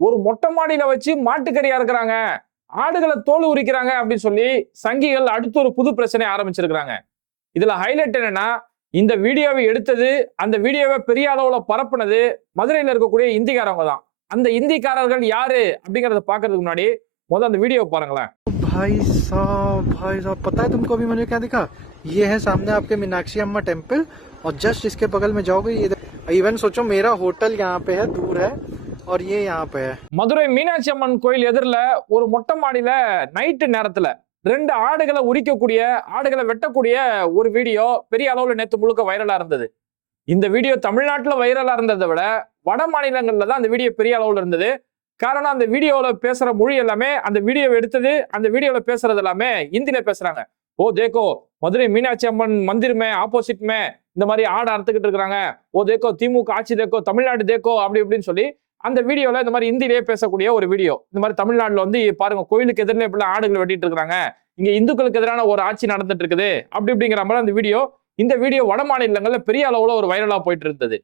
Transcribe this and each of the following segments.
ஒரு மொட்டை மாடியில வச்சு மாட்டுக்கறியா இருக்கிறாங்க ஆடுகளை தோல் உரிக்கிறாங்க அப்படின்னு சொல்லி சங்கிகள் அடுத்து ஒரு புது பிரச்சனையை ஆரம்பிச்சிருக்கிறாங்க இதுல ஹைலைட் என்னன்னா இந்த வீடியோவை எடுத்தது அந்த வீடியோவை பெரிய அளவுல பரப்புனது மதுரையில இருக்கக்கூடிய இந்திக்காரவங்க தான் அந்த இந்திக்காரர்கள் யாரு அப்படிங்கறத பாக்குறதுக்கு முன்னாடி முதல்ல அந்த வீடியோ பாருங்களேன் भाई साहब भाई साहब पता है तुमको अभी मैंने क्या देखा ये है सामने आपके मीनाक्षी अम्मा टेम्पल और जस्ट इसके बगल में जाओगे ये इवन सोचो मेरा होटल यहाँ पे है दूर है और ये यहाँ पे है மதுரை மீனாட்சி அம்மன் கோயில் எதிரில் ஒரு மொட்டை மாடியில நைட்டு நேரத்துல ரெண்டு ஆடுகளை உரிக்கக்கூடிய ஆடுகளை வெட்டக்கூடிய ஒரு வீடியோ பெரிய அளவுல நேத்து முழுக்க வைரலா இருந்தது இந்த வீடியோ தமிழ்நாட்டுல வைரலா இருந்ததை விட வட மாநிலங்கள்ல தான் அந்த வீடியோ பெரிய அளவுல இருந்தது காரணம் அந்த வீடியோல பேசுற மொழி எல்லாமே அந்த வீடியோவை எடுத்தது அந்த வீடியோல பேசுறது எல்லாமே ஹிந்தில பேசுறாங்க ஓ தேக்கோ மதுரை மீனாட்சி அம்மன் மந்திரமே ஆப்போசிட்மே இந்த மாதிரி ஆடு அறுத்துக்கிட்டு இருக்கிறாங்க ஓ தேக்கோ திமுக ஆட்சி தேக்கோ தமிழ்நாடு தேக்கோ அப்படி இப்படின்னு சொல்லி அந்த வீடியோல இந்த மாதிரி ஹிந்திலேயே பேசக்கூடிய ஒரு வீடியோ. இந்த மாதிரி தமிழ்நாட்டில் வந்து பாருங்க கோயிலுக்கு எதிரில் இப்படி ஆடுகள் வெட்டிட்டு இருக்காங்க இங்க இந்துக்களுக்கு எதிரான ஒரு ஆட்சி நடந்துட்டு இருக்குது. அப்படி இப்படிங்கிற மாதிரி அந்த வீடியோ இந்த வீடியோ வட மாநிலங்கள்ல பெரிய அளவுல ஒரு வைரலா போயிட்டு இருந்தது.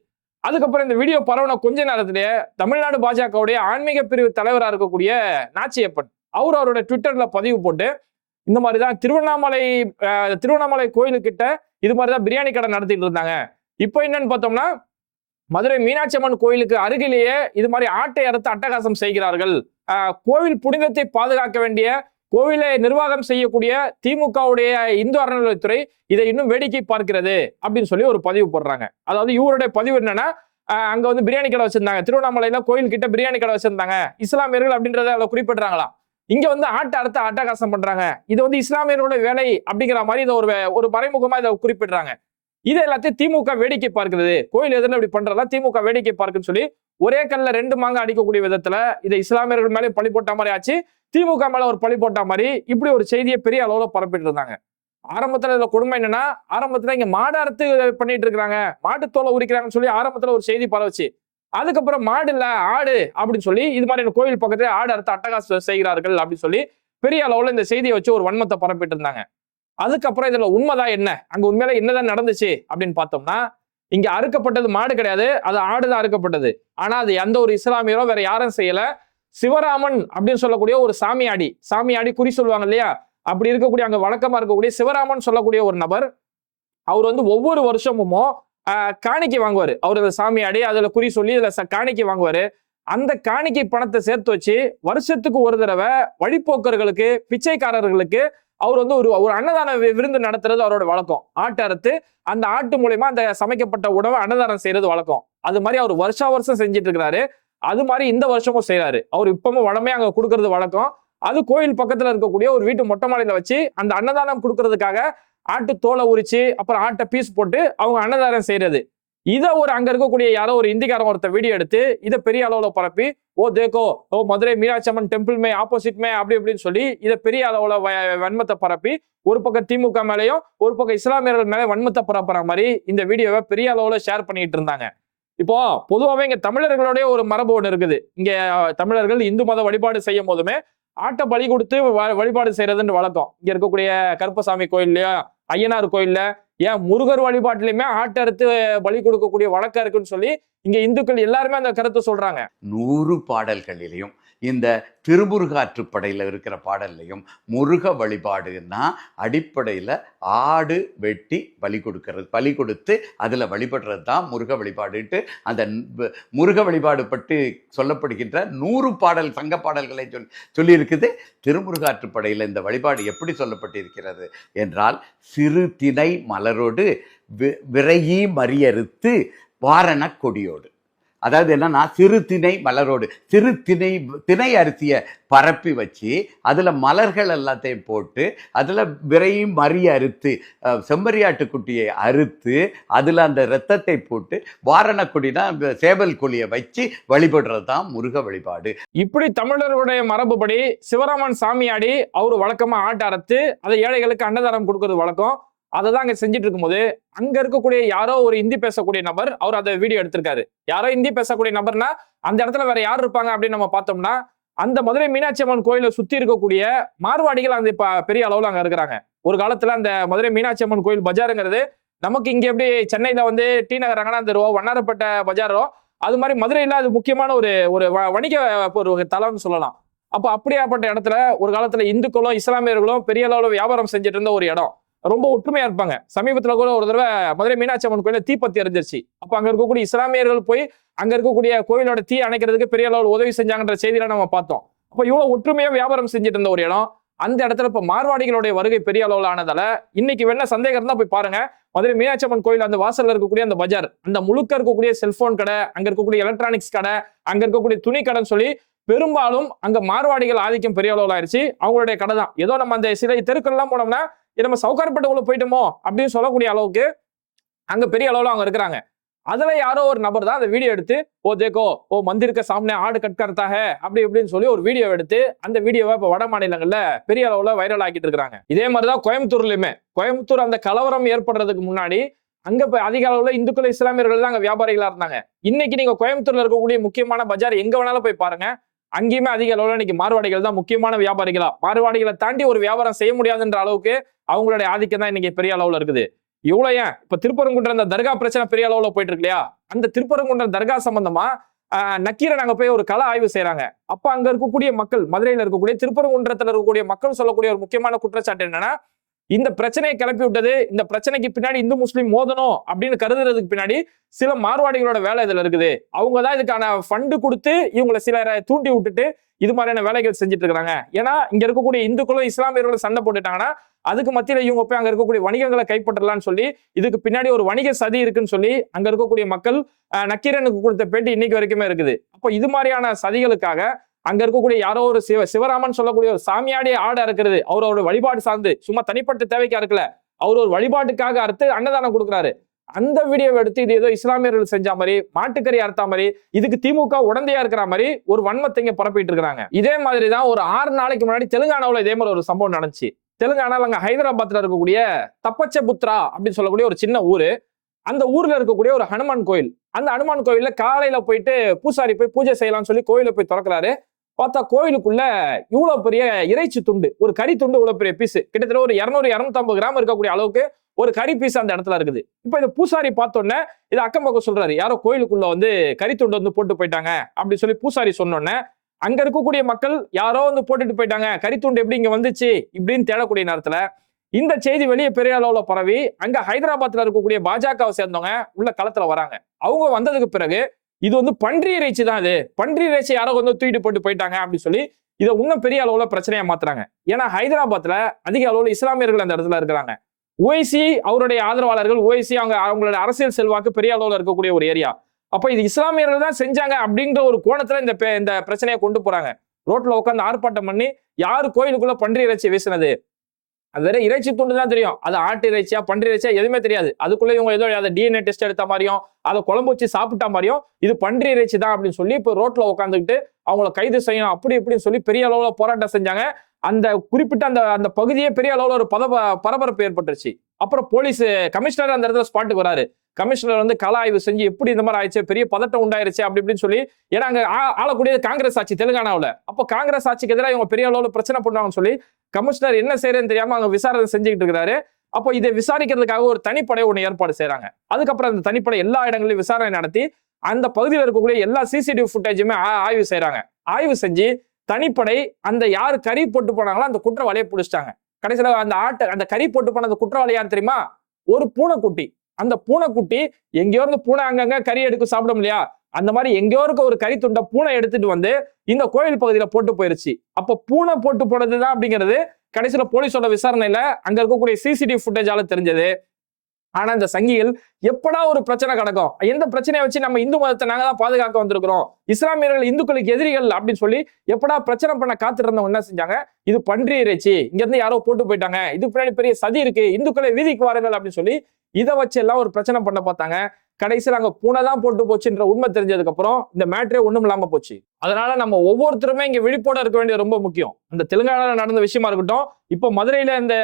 அதுக்கப்புறம் இந்த வீடியோ பரவன கொஞ்ச நேரத்திலேயே தமிழ்நாடு பாஜகவுடைய ஆன்மீக பிரிவு தலைவராக இருக்கக்கூடிய நாச்சியப்பன் அவர் அவரோட ட்விட்டர்ல பதிவு போட்டு இந்த மாதிரி தான் திருவண்ணாமலை திருவண்ணாமலை கோயிலுக்கிட்ட இது மாதிரி தான் பிரியாணி கடை நடத்திட்டு இருந்தாங்க. இப்போ என்னன்னு பார்த்தோம்னா மதுரை மீனாட்சி அம்மன் கோயிலுக்கு அருகிலேயே இது மாதிரி ஆட்டை அறுத்து அட்டகாசம் செய்கிறார்கள். கோவில் புனிதத்தை பாதுகாக்க வேண்டிய கோவிலை நிர்வாகம் செய்யக்கூடிய திமுகவுடைய இந்து அறநிலையத்துறை இதை இன்னும் வேடிக்கை பார்க்கிறது அப்படின்னு சொல்லி ஒரு பதிவு போடுறாங்க. அதாவது இவருடைய பதிவு என்னன்னா அங்க வந்து பிரியாணி கடை வச்சிருந்தாங்க. திருவண்ணாமலையில கோயில் கிட்ட பிரியாணி கடை வச்சிருந்தாங்க. இஸ்லாமியர்கள் அப்படின்றத அதில் குறிப்பிடுறாங்களா இங்க வந்து ஆட்டை அறுத்து அட்டகாசம் பண்றாங்க. இது வந்து இஸ்லாமியர்களோட வேலை அப்படிங்கிற மாதிரி இதை ஒரு ஒரு மறைமுகமா இதை குறிப்பிடுறாங்க. இது எல்லாத்தையும் திமுக வேடிக்கை பார்க்கிறது கோயில் எதிரில் இப்படி பண்றதா திமுக வேடிக்கை பார்க்குன்னு சொல்லி ஒரே கல்ல ரெண்டு மாங்க அடிக்கக்கூடிய விதத்துல இதை இஸ்லாமியர்கள் மேலே பழி போட்ட மாதிரி ஆச்சு. திமுக மேல ஒரு பழி போட்ட மாதிரி இப்படி ஒரு செய்தியை பெரிய அளவுல பரப்பிட்டு இருந்தாங்க. ஆரம்பத்துல இதுல கொடுமை என்னன்னா ஆரம்பத்துல இங்க மாடு அறுத்து பண்ணிட்டு இருக்கிறாங்க. மாட்டு தோலை உரிக்கிறாங்கன்னு சொல்லி ஆரம்பத்துல ஒரு செய்தி பரவச்சு. அதுக்கப்புறம் மாடு இல்ல ஆடு அப்படின்னு சொல்லி இது மாதிரி கோயில் பக்கத்துல ஆடு அறுத்து அட்டகாசம் செய்கிறார்கள் அப்படின்னு சொல்லி பெரிய அளவுல இந்த செய்தியை வச்சு ஒரு வன்மத்தை பரப்பிட்டு இருந்தாங்க. அதுக்கப்புறம் இதுல உண்மைதான் என்ன? அங்க உண்மையில என்னதான் நடந்துச்சு? அப்படின்னு பார்த்தோம்னா இங்க அறுக்கப்பட்டது மாடு கிடையாது. அது ஆடு தான் அறுக்கப்பட்டது. ஆனா அது எந்த ஒரு இஸ்லாமியரோ வேற யாரும் செய்யல. சிவராமன் அப்படின்னு சொல்லக்கூடிய ஒரு சாமியாடி சாமியாடி குறி சொல்லுவாங்க இல்லையா? அப்படி இருக்கக்கூடிய அங்க வழக்கமா இருக்கக்கூடிய சிவராமன் சொல்லக்கூடிய ஒரு நபர் அவர் வந்து ஒவ்வொரு வருஷமும் காணிக்கை வாங்குவாரு. அவர் அந்த சாமியாடி அதுல குறி சொல்லி இதுல காணிக்கை வாங்குவாரு. அந்த காணிக்கை பணத்தை சேர்த்து வச்சு வருஷத்துக்கு ஒரு தடவை வழிப்போக்கர்களுக்கு பிச்சைக்காரர்களுக்கு அவர் வந்து ஒரு ஒரு அன்னதான வி- விருந்து நடத்துறது அவரோட வழக்கம். ஆட்டு அறுத்து அந்த ஆட்டு மூலயமா அந்த சமைக்கப்பட்ட உணவை அன்னதானம் செய்யறது வழக்கம். அது மாதிரி அவர் வருஷா வருஷம் செஞ்சுட்டு இருக்கிறாரு. அது மாதிரி இந்த வருஷமும் செய்யறாரு அவர் இப்பவும் வளமே அங்க கொடுக்கறது வழக்கம். அது கோயில் பக்கத்துல இருக்கக்கூடிய ஒரு வீட்டு மொட்டை மாலையில வச்சு அந்த அன்னதானம் கொடுக்கறதுக்காக ஆட்டு தோலை உரிச்சு அப்புறம் ஆட்டை பீஸ் போட்டு அவங்க அன்னதானம் செய்யறது இதை ஒரு அங்க இருக்கக்கூடிய யாரோ ஒரு இந்திக்காரன் ஒருத்த வீடியோ எடுத்து இதை பெரிய அளவுல பரப்பி ஓ தேக்கோ ஓ மதுரை மீனாட்சி அம்மன் டெம்பிள் மே ஆப்போசிட் மே அப்படி இப்படின்னு சொல்லி இதை பெரிய அளவுல வ- வன்மத்தை பரப்பி ஒரு பக்கம் திமுக மேலேயும் ஒரு பக்கம் இஸ்லாமியர்கள் மேலே வன்மத்தை பரப்புற மாதிரி இந்த வீடியோவை பெரிய அளவுல ஷேர் பண்ணிட்டு இருந்தாங்க. இப்போ பொதுவாகவே இங்க தமிழர்களுடைய ஒரு மரபு ஒன்று இருக்குது. இங்க தமிழர்கள் இந்து மத வழிபாடு செய்யும் போதுமே ஆட்டை பலி கொடுத்து வ- வழிபாடு செய்யறதுன்னு வழக்கம். இங்க இருக்கக்கூடிய கருப்பசாமி கோயில்லையா ஐயனார் கோயில்ல ஏன் முருகர் வழிபாட்டிலையுமே ஆட்டை அறுத்து பலி கொடுக்கக்கூடிய வழக்கம் இருக்குன்னு சொல்லி இங்க இந்துக்கள் எல்லாருமே அந்த கருத்தை சொல்றாங்க. நூறு பாடல்களிலையும் இந்த திருமுருகாற்றுப்படையில் இருக்கிற பாடல்லையும் முருக வழிபாடுன்னா அடிப்படையில் ஆடு வெட்டி பலி கொடுக்கறது. பலி கொடுத்து அதில் வழிபடுறது தான் முருக வழிபாடுட்டு அந்த முருக வழிபாடு பற்றி சொல்லப்படுகின்ற நூறு பாடல் சங்க பாடல்களை சொல் சொல்லியிருக்குது. திருமுருகாற்றுப்படையில் இந்த வழிபாடு எப்படி சொல்லப்பட்டிருக்கிறது என்றால் சிறு திணை மலரோடு வி- விரையி மறியறுத்து வாரண கொடியோடு. அதாவது என்னன்னா சிறு திணை மலரோடு சிறு திணை திணை அரிசியை பரப்பி வச்சு அதில் மலர்கள் எல்லாத்தையும் போட்டு அதில் விரையும் மறி அறுத்து செம்மறியாட்டுக்குட்டியை அறுத்து அதில் அந்த இரத்தத்தை போட்டு வாரணக்குடினா அந்த சேவல் கொடியை வச்சு வழிபடுறது தான் முருக வழிபாடு. இப்படி தமிழர்களுடைய மரபுபடி சிவராமன் சாமியாடி அவர் வழக்கமாக ஆட்டை அறுத்து அதை ஏழைகளுக்கு அன்னதானம் கொடுக்கறது வழக்கம். அதை தான் அங்கே செஞ்சுட்டு இருக்கும்போது அங்க இருக்கக்கூடிய யாரோ ஒரு ஹிந்தி பேசக்கூடிய நபர் அவர் அந்த வீடியோ எடுத்திருக்காரு. யாரோ ஹிந்தி பேசக்கூடிய நபர்னா அந்த இடத்துல வேற யார் இருப்பாங்க அப்படின்னு நம்ம பார்த்தோம்னா அந்த மதுரை மீனாட்சி அம்மன் கோயிலை சுத்தி இருக்கக்கூடிய மார்வாடிகள் அந்த இப்ப பெரிய அளவுல அங்க இருக்கிறாங்க. ஒரு காலத்துல அந்த மதுரை மீனாட்சி அம்மன் கோயில் பஜாருங்கிறது நமக்கு இங்க எப்படி சென்னையில வந்து டி நகர் ரங்கநாத் தெருவோ வண்ணாரப்பட்ட பஜாரோ அது மாதிரி மதுரையில அது முக்கியமான ஒரு ஒரு வ- வணிக ஒரு தலம்னு சொல்லலாம். அப்போ அப்படியாப்பட்ட இடத்துல ஒரு காலத்துல இந்துக்களும் இஸ்லாமியர்களும் பெரிய அளவுல வியாபாரம் செஞ்சுட்டு இருந்த ஒரு இடம். ரொம்ப ஒற்றுமையா இருப்பாங்க. சமீபத்துல கூட ஒரு தடவை மதுரை மீனாட்சி அம்மன் கோயில தீப்பத்தி எரிஞ்சிருச்சு. அப்ப அங்க இருக்கக்கூடிய இஸ்லாமியர்கள் போய் அங்க இருக்கக்கூடிய கோயிலோட தீ அணைக்கிறதுக்கு பெரிய அளவில் உதவி செஞ்சாங்கன்ற செய்தியில நம்ம பார்த்தோம். அப்ப இவ்வளவு ஒற்றுமையா வியாபாரம் செஞ்சுட்டு இருந்த ஒரு இடம். அந்த இடத்துல இப்ப மார்வாடிகளுடைய வருகை பெரிய அளவில் ஆனதால இன்னைக்கு வேணா சந்தேகம் இருந்தா போய் பாருங்க. மதுரை மீனாட்சி அம்மன் கோயில் அந்த வாசல்ல இருக்கக்கூடிய அந்த பஜார் அந்த முழுக்க இருக்கக்கூடிய செல்போன் கடை அங்க இருக்கக்கூடிய எலக்ட்ரானிக்ஸ் கடை அங்க இருக்கக்கூடிய துணி கடைன்னு சொல்லி பெரும்பாலும் அங்க மார்வாடிகள் ஆதிக்கம் பெரிய அளவில் ஆயிடுச்சு அவங்களுடைய கடை தான். ஏதோ நம்ம அந்த சிலை தெருக்கள்லாம் போனோம்னா நம்ம சவுகார்பேட்டைக்குள்ள போயிட்டோமோ அப்படின்னு சொல்லக்கூடிய அளவுக்கு அங்க பெரிய அளவுல அவங்க இருக்கிறாங்க. அதுல யாரோ ஒரு நபர் தான் அந்த வீடியோ எடுத்து ஓ தேக்கோ ஓ மந்திருக்க சாமனே ஆடு கட்கறதாக அப்படி இப்படின்னு சொல்லி ஒரு வீடியோ எடுத்து அந்த வீடியோவை இப்போ வட மாநிலங்கள்ல பெரிய அளவுல வைரல் ஆக்கிட்டு இருக்காங்க இதே மாதிரிதான் கோயம்புத்தூர்லயுமே. கோயம்புத்தூர் அந்த கலவரம் ஏற்படுறதுக்கு முன்னாடி அங்க இப்போ அதிக அளவுல இந்துக்கள் இஸ்லாமியர்கள் தான் அங்க வியாபாரிகளா இருந்தாங்க. இன்னைக்கு நீங்க கோயம்புத்தூர்ல இருக்கக்கூடிய முக்கியமான பஜார் எங்க வேணாலும் போய் பாருங்க. அங்கேயுமே அதிக அளவில் இன்னைக்கு மார்வாடிகள் தான் முக்கியமான வியாபாரிகளா. மார்வாடிகளை தாண்டி ஒரு வியாபாரம் செய்ய முடியாதுன்ற அளவுக்கு அவங்களுடைய ஆதிக்கம் தான் இன்னைக்கு பெரிய அளவுல இருக்குது. இவ்வளவு ஏன்? இப்ப திருப்பரங்குன்ற அந்த தர்கா பிரச்சனை பெரிய அளவுல போயிட்டு இருக்கு இல்லையா? அந்த திருப்பரங்குன்ற தர்கா சம்பந்தமா ஆஹ், நக்கீரன் அங்க போய் ஒரு கலை ஆய்வு செய்யறாங்க அப்ப அங்க இருக்கக்கூடிய மக்கள் மதுரையில இருக்கக்கூடிய திருப்பரங்குன்றத்துல இருக்கக்கூடிய மக்கள் சொல்லக்கூடிய ஒரு முக்கியமான குற்றச்சாட்டு என்னன்னா இந்த பிரச்சனையை கிளப்பி விட்டது இந்த பிரச்சனைக்கு பின்னாடி இந்து முஸ்லீம் மோதணும் அப்படின்னு கருதுறதுக்கு பின்னாடி சில மார்வாடிகளோட வேலை இதுல இருக்குது. அவங்க தான் இதுக்கான ஃபண்டு கொடுத்து இவங்களை சிலரை தூண்டி விட்டுட்டு இது மாதிரியான வேலைகள் செஞ்சுட்டு இருக்கிறாங்க. ஏன்னா இங்க இருக்கக்கூடிய இந்துக்களும் இஸ்லாமியர்களும் சண்டை போட்டுட்டாங்கன்னா அதுக்கு மத்தியில இவங்க போய் அங்க இருக்கக்கூடிய வணிகங்களை கைப்பற்றலாம்னு சொல்லி இதுக்கு பின்னாடி ஒரு வணிக சதி இருக்குன்னு சொல்லி அங்க இருக்கக்கூடிய மக்கள் அஹ், நக்கீரனுக்கு கொடுத்த பேட்டி இன்னைக்கு வரைக்குமே இருக்குது. அப்போ இது மாதிரியான சதிகளுக்காக அங்க இருக்கக்கூடிய யாரோ ஒரு சிவ சிவராமன் சொல்லக்கூடிய ஒரு சாமியாடிய ஆடை அறுக்கிறது. அவரோட வழிபாடு சார்ந்து சும்மா தனிப்பட்ட தேவைக்கு அறுக்கல. அவர் ஒரு வழிபாட்டுக்காக அறுத்து அன்னதானம் கொடுக்குறாரு. அந்த வீடியோவை எடுத்து இது ஏதோ இஸ்லாமியர்கள் செஞ்ச மாதிரி மாட்டுக்கறி அறுத்தா மாதிரி இதுக்கு திமுக உடந்தையா இருக்கிற மாதிரி ஒரு வன்மத்தை இங்க பரப்பிட்டு இருக்காங்க இதே மாதிரி தான் ஒரு ஆறு நாளைக்கு முன்னாடி தெலுங்கானாவுல இதே மாதிரி ஒரு சம்பவம் நடந்துச்சு. தெலுங்கானால அங்க ஹைதராபாத்ல இருக்கக்கூடிய தப்பச்சபுத்ரா அப்படின்னு சொல்லக்கூடிய ஒரு சின்ன ஊரு. அந்த ஊர்ல இருக்கக்கூடிய ஒரு ஹனுமான் கோயில். அந்த ஹனுமான் கோயில்ல காலையில போயிட்டு பூசாரி போய் பூஜை செய்யலாம்னு சொல்லி கோயில போய் திறக்கிறாரு. பார்த்தா கோயிலுக்குள்ள இவ்வளவு பெரிய இறைச்சி துண்டு ஒரு கறி துண்டு இவ்வளவு பெரிய பீஸ் கிட்டத்தட்ட ஒரு இருநூறு இருநூத்தம்பது கிராம் இருக்கக்கூடிய அளவுக்கு ஒரு கறி பீஸ் அந்த இடத்துல இருக்குது. இப்போ இந்த பூசாரி பார்த்தோன்னே இது அக்கம் பக்கம் சொல்றாரு. யாரோ கோயிலுக்குள்ள வந்து கறி துண்டு வந்து போட்டு போயிட்டாங்க அப்படின்னு சொல்லி பூசாரி சொன்னோன்னே அங்க இருக்கக்கூடிய மக்கள் யாரோ வந்து போட்டுட்டு போயிட்டாங்க. கறி துண்டு எப்படி இங்க வந்துச்சு? இப்படின்னு தேடக்கூடிய நேரத்துல இந்த செய்தி வெளியே பெரிய அளவுல பரவி அங்க ஹைதராபாத்ல இருக்கக்கூடிய பாஜகவை சேர்ந்தவங்க உள்ள களத்துல வராங்க. அவங்க வந்ததுக்கு பிறகு இது வந்து பன்றி இறைச்சி தான் இது. பன்றி இறைச்சி யாரோ வந்து தூக்கிட்டு போட்டு போயிட்டாங்க அப்படின்னு சொல்லி இதை இன்னும் பெரிய அளவுல பிரச்சனையா மாத்துறாங்க. ஏன்னா ஹைதராபாத்ல அதிக அளவுல இஸ்லாமியர்கள் அந்த இடத்துல இருக்கிறாங்க. ஓய்சி அவருடைய ஆதரவாளர்கள் ஓய்சி அவங்க அவங்களோட அரசியல் செல்வாக்கு பெரிய அளவுல இருக்கக்கூடிய ஒரு ஏரியா. அப்ப இது இஸ்லாமியர்கள் தான் செஞ்சாங்க அப்படின்ற ஒரு கோணத்துல இந்த பெ- இந்த பிரச்சனையை கொண்டு போறாங்க. ரோட்ல உட்காந்து ஆர்ப்பாட்டம் பண்ணி யாரு கோயிலுக்குள்ள பன்றி இறைச்சி வீசினது? அது வேற இறைச்சி துண்டு தான் தெரியும். அது ஆட்டு இறைச்சியா பன்றி இறைச்சியா எதுவுமே தெரியாது. அதுக்குள்ள இவங்க ஏதோ அதை டிஎன்ஏ டெஸ்ட் எடுத்த மாதிரியும் அதை குழம்பு வச்சு சாப்பிட்ட மாதிரியும் இது பன்றி இறைச்சி தான் அப்படின்னு சொல்லி இப்போ ரோட்ல உட்காந்துக்கிட்டு அவங்கள கைது செய்யணும் அப்படி இப்படின்னு சொல்லி பெரிய அளவுல போராட்டம் செஞ்சாங்க. அந்த குறிப்பிட்ட அந்த அந்த பகுதியே பெரிய அளவில் ஒரு பத பரபரப்பு ஏற்பட்டுருச்சு. அப்புறம் போலீஸ் கமிஷனர் அந்த இடத்துல ஸ்பாட்டுக்கு வராரு. கமிஷனர் வந்து கள ஆய்வு செஞ்சு எப்படி இந்த மாதிரி ஆயிடுச்சு பெரிய பதட்டம் உண்டாயிருச்சு அப்படி இப்படின்னு சொல்லி ஏன்னா அங்கே ஆ- ஆளக்கூடியது காங்கிரஸ் ஆட்சி தெலுங்கானாவில். அப்போ காங்கிரஸ் ஆட்சிக்கு எதிராக இவங்க பெரிய அளவில் பிரச்சனை பண்ணுவாங்கன்னு சொல்லி கமிஷனர் என்ன செய்யறேன்னு தெரியாம அங்கே விசாரணை செஞ்சுக்கிட்டு இருக்கிறாரு. அப்போ இதை விசாரிக்கிறதுக்காக ஒரு தனிப்படை ஒன்று ஏற்பாடு செய்கிறாங்க அதுக்கப்புறம் அந்த தனிப்படை எல்லா இடங்களிலும் விசாரணை நடத்தி அந்த பகுதியில் இருக்கக்கூடிய எல்லா சிசிடிவி ஃபுட்டேஜுமே ஆய்வு செய்கிறாங்க ஆய்வு செஞ்சு தனிப்படை அந்த யார் கறி போட்டு போனாங்களோ அந்த குற்றவாளியை பிடிச்சிட்டாங்க. கடைசியில் அந்த ஆட்டை அந்த கறி போட்டு போன அந்த குற்றவாளி யார் தெரியுமா? ஒரு பூனைக்குட்டி. அந்த பூனைக்குட்டி எங்கேயோ இருந்து பூனை அங்கங்க கறி எடுக்க சாப்பிடும் இல்லையா அந்த மாதிரி எங்கேயோ இருக்க ஒரு கறி துண்டை பூனை எடுத்துட்டு வந்து இந்த கோயில் பகுதியில போட்டு போயிருச்சு. அப்ப பூனை போட்டு போனதுதான் அப்படிங்கிறது கடைசியில போலீஸோட விசாரணையில அங்க இருக்கக்கூடிய சிசிடிவி ஃபுட்டேஜால தெரிஞ்சது. ஆனா இந்த சங்கிகள் எப்படா ஒரு பிரச்சனை கிடக்கும்? எந்த பிரச்சனையை வச்சு நம்ம இந்து மதத்தை நாங்க தான் பாதுகாக்க வந்திருக்கிறோம்? இஸ்லாமியர்கள் இந்துக்களுக்கு எதிரிகள் அப்படின்னு சொல்லி எப்படா பிரச்சனை பண்ண காத்துட்டு இருந்தவங்க என்ன செஞ்சாங்க? இது பன்றி இறைச்சி. இங்க இருந்து யாரோ போட்டு போயிட்டாங்க. இது பின்னாடி பெரிய சதி இருக்கு. இந்துக்களை வீதிக்கு வாருங்கள் அப்படின்னு சொல்லி இதை வச்சு எல்லாம் ஒரு பிரச்சனை பண்ண பார்த்தாங்க. கடைசியில் அங்க பூனை தான் போட்டு போச்சுன்ற உண்மை தெரிஞ்சதுக்கு அப்புறம் இந்த மேட்ரே ஒண்ணும் இல்லாம போச்சு. அதனால நம்ம ஒவ்வொருத்தருமே இங்க விழிப்போட இருக்க வேண்டியது ரொம்ப முக்கியம். அந்த தெலுங்கானால நடந்த விஷயமா இருக்கட்டும் இப்போ மதுரையில இந்த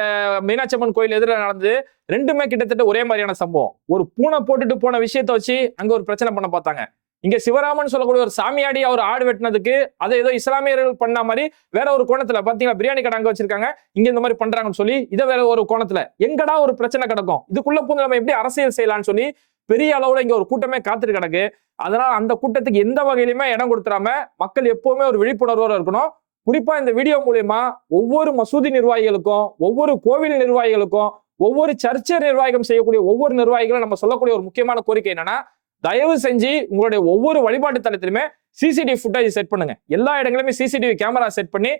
மீனாட்சி அம்மன் கோயில் எதிர நடந்தது ரெண்டுமே கிட்டத்தட்ட ஒரே மாதிரியான சம்பவம். ஒரு பூனை போட்டுட்டு போன விஷயத்த வச்சு அங்க ஒரு பிரச்சனை பண்ண பார்த்தாங்க. இங்க சிவராமன் சொல்லக்கூடிய ஒரு சாமியாடி அவர் ஆடு வெட்டினதுக்கு அதை ஏதோ இஸ்லாமியர்கள் பண்ண மாதிரி வேற ஒரு கோணத்துல பாத்தீங்கன்னா பிரியாணி கடை அங்க வச்சிருக்காங்க. இங்க இந்த மாதிரி பண்றாங்கன்னு சொல்லி இதை வேற ஒரு கோணத்துல எங்கடா ஒரு பிரச்சனை கிடக்கும்? இதுக்குள்ள பூந்து நம்ம எப்படி அரசியல் செய்யலாம்னு சொல்லி பெரிய அளவுல இங்க ஒரு கூட்டமே காத்துட்டு கிடக்கு. அதனால அந்த கூட்டத்துக்கு எந்த வகையிலுமே இடம் கொடுத்துறாம மக்கள் எப்பவுமே ஒரு விழிப்புணர்வோட இருக்கணும். குறிப்பா இந்த வீடியோ மூலயமா ஒவ்வொரு மசூதி நிர்வாகிகளுக்கும் ஒவ்வொரு கோவில் நிர்வாகிகளுக்கும் ஒவ்வொரு சர்ச்சை நிர்வாகம் செய்யக்கூடிய ஒவ்வொரு நிர்வாகிகளும் நம்ம சொல்லக்கூடிய ஒரு முக்கியமான கோரிக்கை என்னன்னா தயவு செஞ்சு உங்களுடைய ஒவ்வொரு வழிபாட்டு தளத்திலுமே சிசிடிவி ஃபுட்டேஜ் செட் பண்ணுங்க. எல்லா இடங்களுமே சிசிடிவி கேமரா செட் பண்ணி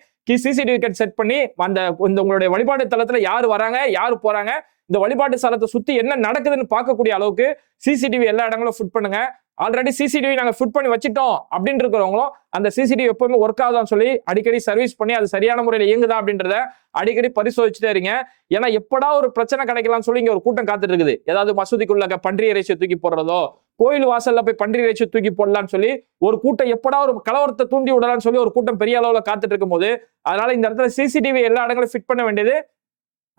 சிசிடிவி கட் செட் பண்ணி அந்த இந்த உங்களுடைய வழிபாட்டு தளத்துல யார் வராங்க யார் போறாங்க இந்த வழிபாட்டு ஸ்தலத்தை சுத்தி என்ன நடக்குதுன்னு பார்க்கக்கூடிய அளவுக்கு சிசிடிவி எல்லா இடங்களும் ஃபிட் பண்ணுங்க. ஆல்ரெடி சிசிடிவி நாங்கள் ஃபிட் பண்ணி வச்சுட்டோம் அப்படின்னு இருக்கிறவங்களும் அந்த சிசிடிவி எப்பவுமே ஒர்க் ஆகுதான்னு சொல்லி அடிக்கடி சர்வீஸ் பண்ணி அது சரியான முறையில் இயங்குதா அப்படின்றத அடிக்கடி பரிசோதிச்சுட்டே இருங்க. ஏன்னா எப்படா ஒரு பிரச்சனை கிடைக்கலாம்னு சொல்லி இங்கே ஒரு கூட்டம் காத்துட்டு இருக்குது ஏதாவது மசூதிக்குள்ள பன்றி இறைச்சியை தூக்கி போடுறதோ கோயில் வாசல்ல போய் பன்றி இறைச்சி தூக்கி போடலாம்னு சொல்லி ஒரு கூட்டம் எப்படா ஒரு கலவரத்தை தூண்டி விடலாம்னு சொல்லி ஒரு கூட்டம் பெரிய அளவில் காத்துட்டு இருக்கும் போது அதனால இந்த இடத்துல சிசிடிவி எல்லா இடங்களும் ஃபிட் பண்ண வேண்டியது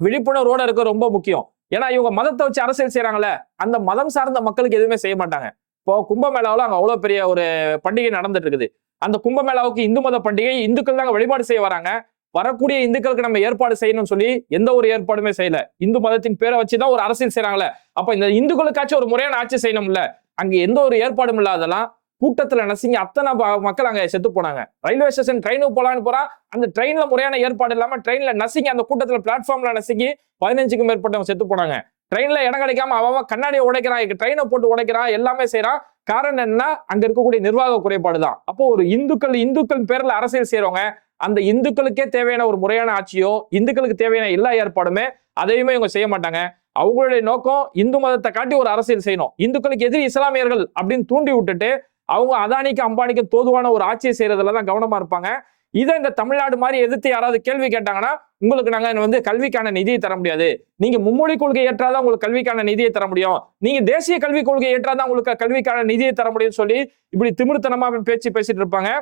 விழிப்புணர்வோட இருக்க ரொம்ப முக்கியம். ஏன்னா இவங்க மதத்தை வச்சு அரசியல் செய்யறாங்கல்ல அந்த மதம் சார்ந்த மக்களுக்கு எதுவுமே செய்ய மாட்டாங்க. இப்போ கும்பமேளாவில் அங்கே அவ்வளோ பெரிய ஒரு பண்டிகை நடந்துட்டு இருக்குது. அந்த கும்பமேளாவுக்கு இந்து மத பண்டிகை இந்துக்கள் தாங்க வழிபாடு செய்ய வராங்க. வரக்கூடிய இந்துக்களுக்கு நம்ம ஏற்பாடு செய்யணும்னு சொல்லி எந்த ஒரு ஏற்பாடுமே செய்யல. இந்து மதத்தின் பேரை வச்சுதான் ஒரு அரசியல் செய்யறாங்களே அப்ப இந்த இந்துக்களுக்காச்சும் ஒரு முறையான ஆட்சி செய்யணும்ல. அங்க எந்த ஒரு ஏற்பாடும் இல்லாதெல்லாம் கூட்டத்தில் நசிங்க அத்தனை ப- மக்கள் அங்கே செத்து போனாங்க. ரயில்வே ஸ்டேஷன் ட்ரெயினுக்கு போகலான்னு போறா. அந்த ட்ரெயினில் முறையான ஏற்பாடு இல்லாமல் ட்ரெயினில் நசிங்க அந்த கூட்டத்தில் பிளாட்ஃபார்ம்ல நசுங்கி பதினஞ்சுக்கும் மேற்பட்டவங்க செத்து போனாங்க. ட்ரெயினில் இடம் கிடைக்காம அவன் கண்ணாடியை உடைக்கிறான் ட்ரெயினை போட்டு உடைக்கிறான் எல்லாமே செய்கிறான் காரணம் என்ன அங்கே இருக்கக்கூடிய நிர்வாக குறைபாடு தான். அப்போ ஒரு இந்துக்கள் இந்துக்கள் பேரில் அரசியல் செய்கிறவங்க அந்த இந்துக்களுக்கே தேவையான ஒரு முறையான ஆட்சியோ இந்துக்களுக்கு தேவையான எல்லா ஏற்பாடுமே அதையுமே இவங்க செய்ய மாட்டாங்க. அவங்களுடைய நோக்கம் இந்து மதத்தை காட்டி ஒரு அரசியல் செய்யணும். இந்துக்களுக்கு எதிரி இஸ்லாமியர்கள் அப்படின்னு தூண்டி விட்டுட்டு அவங்க அதானிக்கு அம்பானிக்கு தோதுவான ஒரு ஆட்சியை செய்யறதுல தான் கவனமா இருப்பாங்க. இதை இந்த தமிழ்நாடு மாதிரி எதிர்த்து யாராவது கேள்வி கேட்டாங்கன்னா உங்களுக்கு நாங்க வந்து கல்விக்கான நிதியை தர முடியாது. நீங்க மும்மொழி கொள்கை ஏற்றாதான் உங்களுக்கு கல்விக்கான நிதியை தர முடியும். நீங்க தேசிய கல்விக் கொள்கை ஏற்றாதான் உங்களுக்கு கல்விக்கான நிதியை தர முடியும்னு சொல்லி இப்படி திமிர்த்தனமா பேச்சு பேசிட்டு இருப்பாங்க.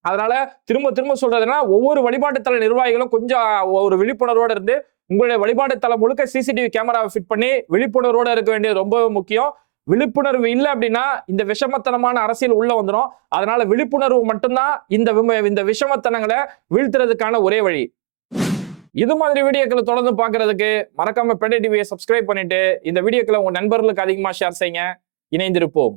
அதனால திரும்ப திரும்ப சொல்றதுன்னா ஒவ்வொரு வழிபாட்டு தல நிர்வாகிகளும் கொஞ்சம் ஒரு விழிப்புணர்வோடு இருந்து உங்களுடைய வழிபாட்டு முழுக்க சிசிடிவி கேமராவை ஃபிட் பண்ணி விழிப்புணர்வோடு இருக்க வேண்டியது ரொம்ப முக்கியம். விழிப்புணர்வு இல்லை அப்படின்னா இந்த விஷமத்தனமான அரசியல் உள்ள வந்துடும் அதனால விழிப்புணர்வு மட்டும்தான் இந்த இந்த விஷமத்தனங்களை வீழ்த்துறதுக்கான ஒரே வழி. இது மாதிரி வீடியோக்களை தொடர்ந்து பார்க்கறதுக்கு மறக்காம பெண்டை டிவியை சப்ஸ்கிரைப் பண்ணிட்டு இந்த வீடியோக்களை உங்க நண்பர்களுக்கு அதிகமா ஷேர் செய்யுங்க. இணைந்திருப்போம்.